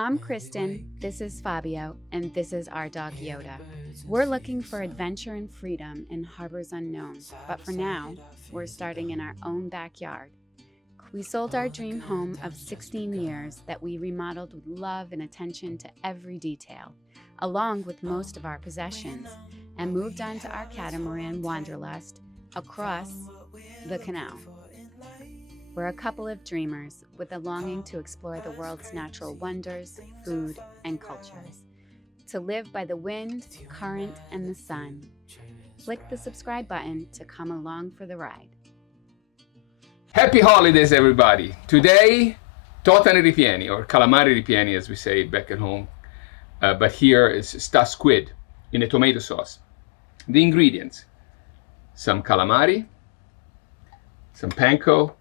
I'm Kristen, this is Fabio, and this is our dog Yoda. We're looking for adventure and freedom in harbors unknown, but for now, we're starting in our own backyard. We sold our dream home of 16 years that we remodeled with love and attention to every detail, along with most of our possessions, and moved on to our catamaran wanderlust across the canal. We're a couple of dreamers with a longing to explore the world's natural wonders, food, and cultures. To live by the wind, current, and the sun. Click the subscribe button to come along for the ride. Happy holidays, everybody. Today, Totani Ripieni, or calamari ripieni as we say back at home. But here is stuffed squid in a tomato sauce. The ingredients: some calamari, some panko,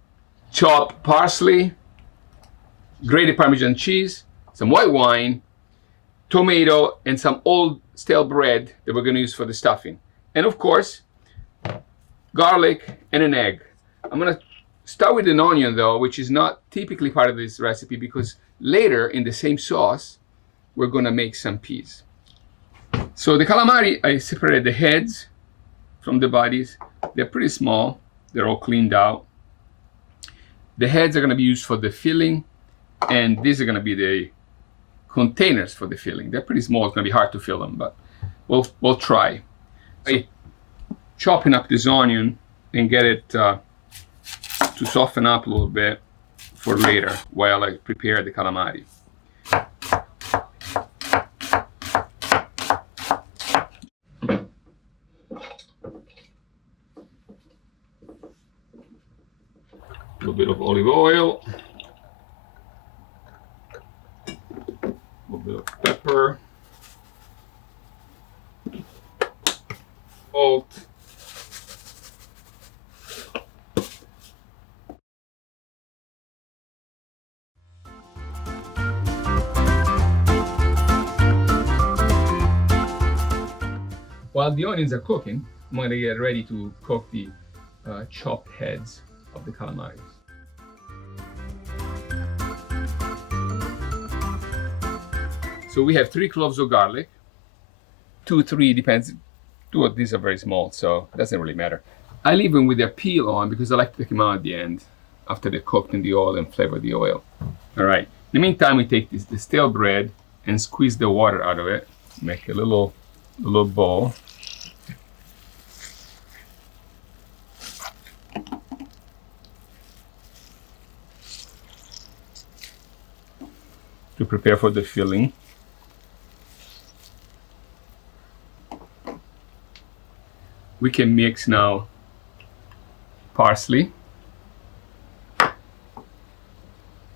chopped parsley, grated Parmesan cheese, some white wine, tomato, and some old stale bread that we're going to use for the stuffing. And of course, garlic and an egg. I'm going to start with an onion though, which is not typically part of this recipe because later in the same sauce, we're going to make some peas. So the calamari, I separated the heads from the bodies. They're pretty small. They're all cleaned out. The heads are going to be used for the filling, and these are going to be the containers for the filling. They're pretty small. It's going to be hard to fill them, but we'll try. I'm chopping up this onion and get it to soften up a little bit for later while I prepare the calamari. A little bit of olive oil, a little bit of pepper, salt, while the onions are cooking, I'm going to get ready to cook the chopped heads of the calamaris. So we have 3 cloves of garlic, 2, 3, depends. 2 of these are very small, so it doesn't really matter. I leave them with their peel on because I like to take them out at the end after they're cooked in the oil and flavor the oil. All right. In the meantime, we take the stale bread and squeeze the water out of it. Make a little bowl. To prepare for the filling. We can mix now parsley,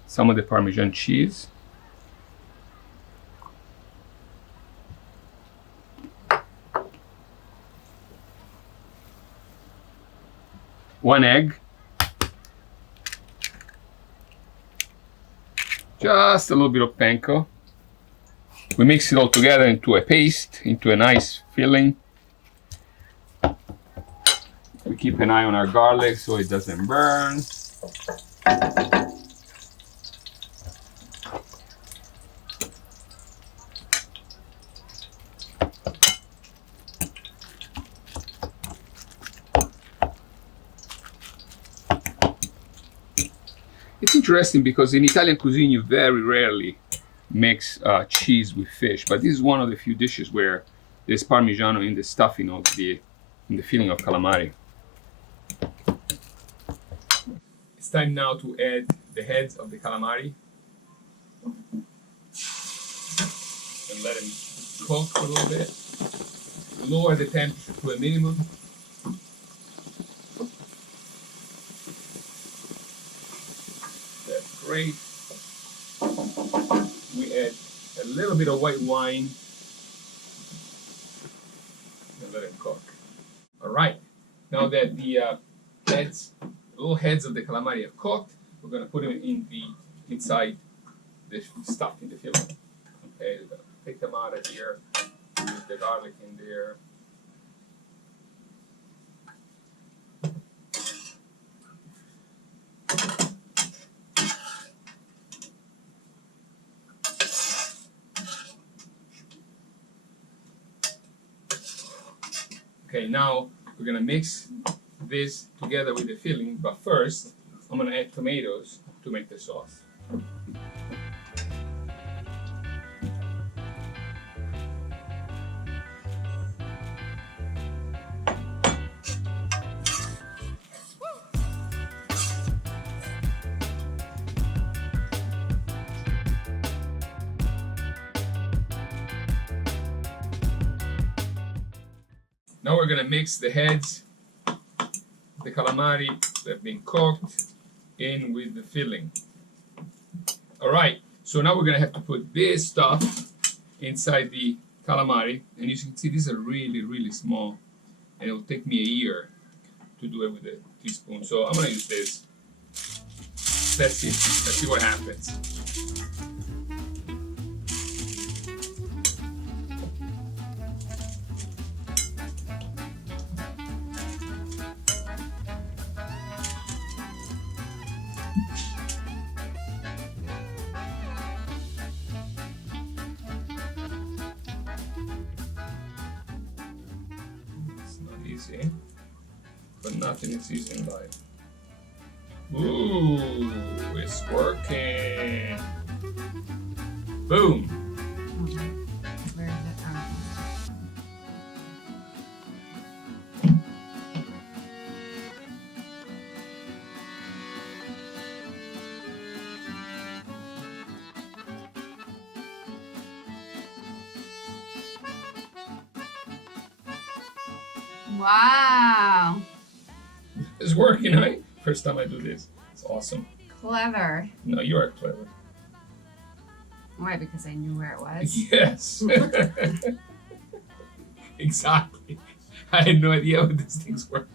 some of the Parmesan cheese, one egg, just a little bit of panko. We mix it all together into a paste, into a nice filling. We keep an eye on our garlic so it doesn't burn. It's interesting because in Italian cuisine you very rarely mix cheese with fish, but this is one of the few dishes where there's Parmigiano in the stuffing of in the filling of calamari. It's time now to add the heads of the calamari and let them cook a little bit. Lower the temperature to a minimum. That's great. We add a little bit of white wine and let it cook. All right. Now that the little heads of the calamari are cooked, we're going to put them inside the stuff in the filling. Okay, we're going to pick them out of here, use the garlic in there. Okay, now we're gonna mix this together with the filling, but first I'm gonna add tomatoes to make the sauce. Now we're gonna mix the heads, the calamari that have been cooked, in with the filling. All right, so now we're gonna have to put this stuff inside the calamari, and you can see these are really, really small, and it will take me a year to do it with a teaspoon. So I'm gonna use this. Let's see what happens. Easy, but nothing is easy in life. Ooh, it's working. Boom. Where did it come from? Wow. It's working, right? First time I do this. It's awesome. Clever. No, you are clever. Why? Because I knew where it was. Yes. Exactly. I had no idea what these things were.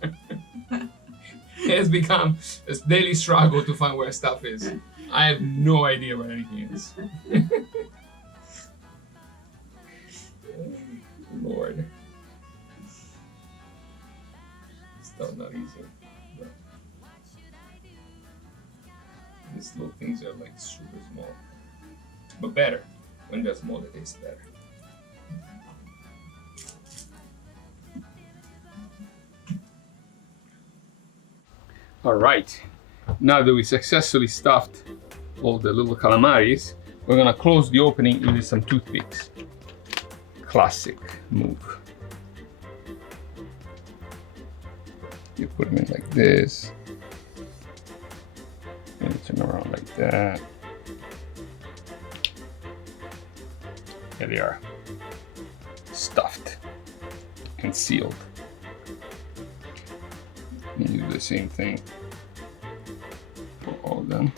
It has become a daily struggle to find where stuff is. I have no idea where anything is. Lord. Still not easy. But these little things are like super small. But better. When they're small, they taste better. All right. Now that we successfully stuffed all the little calamaris, we're gonna close the opening with some toothpicks. Classic move. You put them in like this, and you turn around like that. There they are, stuffed and sealed. And you do the same thing for all of them.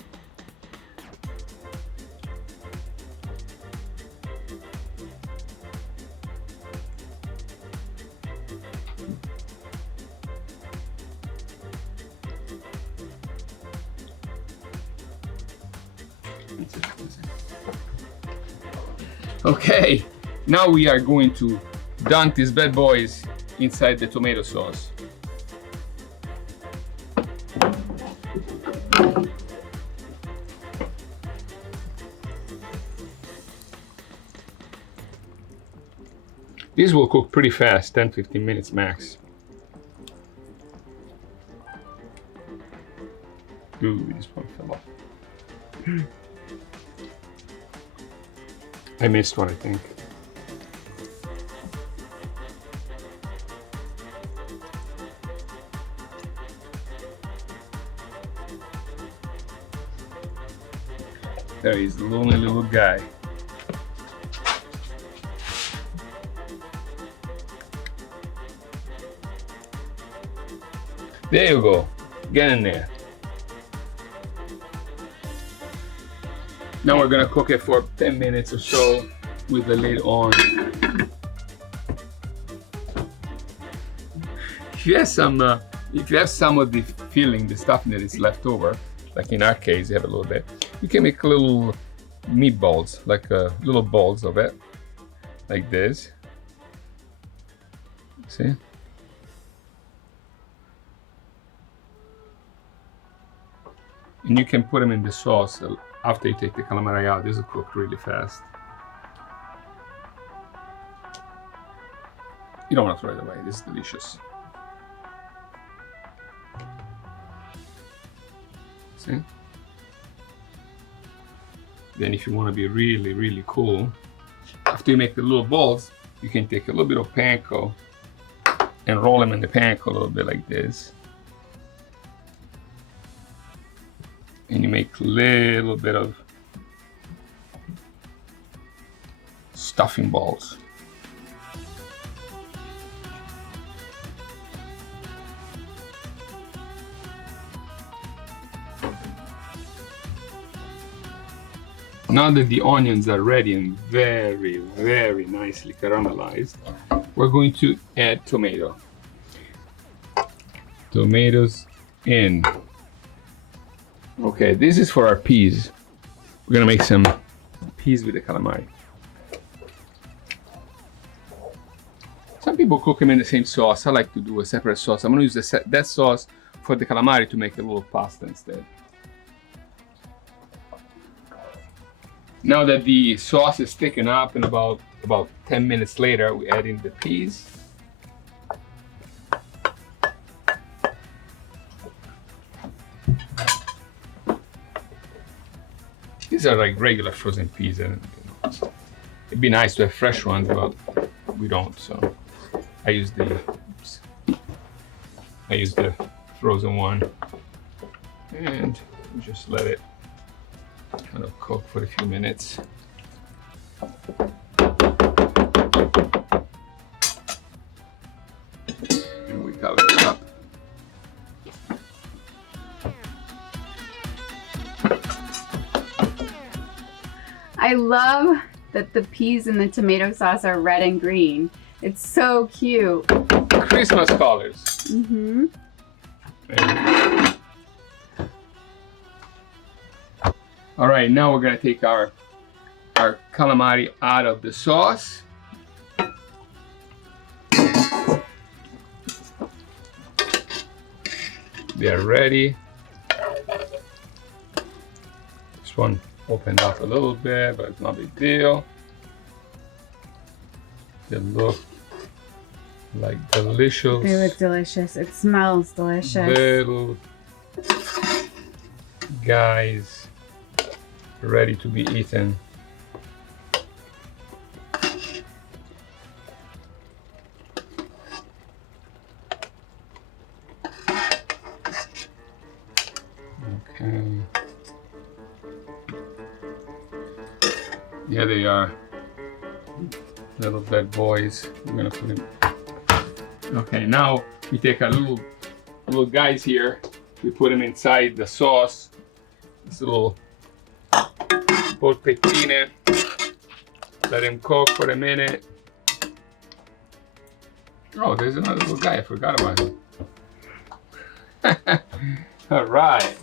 Okay, now we are going to dunk these bad boys inside the tomato sauce. These will cook pretty fast, 10-15 minutes max. Ooh, this one fell off. I missed one, I think. There he is, the lonely little guy. There you go. Get in there. Now we're gonna cook it for 10 minutes or so with the lid on. If you have some of the filling, the stuffing that is left over, like in our case, you have a little bit, you can make little meatballs, like little balls of it, like this. See? And you can put them in the sauce after you take the calamari out. This will cook really fast. You don't want to throw it away. This is delicious. See? Then if you want to be really, really cool, after you make the little balls, you can take a little bit of panko and roll them in the panko a little bit like this. And you make a little bit of stuffing balls. Now that the onions are ready and very, very nicely caramelized, we're going to add tomato. Tomatoes in. Okay, this is for our peas. We're gonna make some peas with the calamari. Some people cook them in the same sauce. I like to do a separate sauce. I'm gonna use that sauce for the calamari to make a little pasta instead. Now that the sauce is thickened up, and about 10 minutes later, we add in the peas. These are like regular frozen peas, and it'd be nice to have fresh ones, but we don't. So I use the frozen one, and just let it kind of cook for a few minutes. And we cover it up. I love that the peas in the tomato sauce are red and green. It's so cute. Christmas colors. Mm-hmm. All right, now we're gonna take our calamari out of the sauce. They are ready. This one opened up a little bit, but it's not a big deal. They look like delicious. They look delicious. It smells delicious. Little guys ready to be eaten. Okay. Yeah, they are. Little bad boys. We're gonna put them. Okay, now we take our little guys here. We put them inside the sauce. This little polpettine. Let him cook for a minute. Oh, there's another little guy. I forgot about him. All right.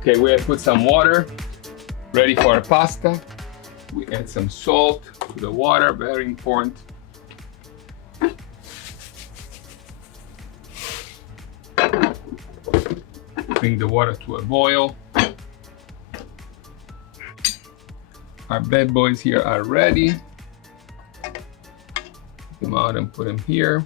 Okay, we have put some water ready for our pasta. We add some salt to the water, very important. Bring the water to a boil. Our bad boys here are ready. Take them out and put them here.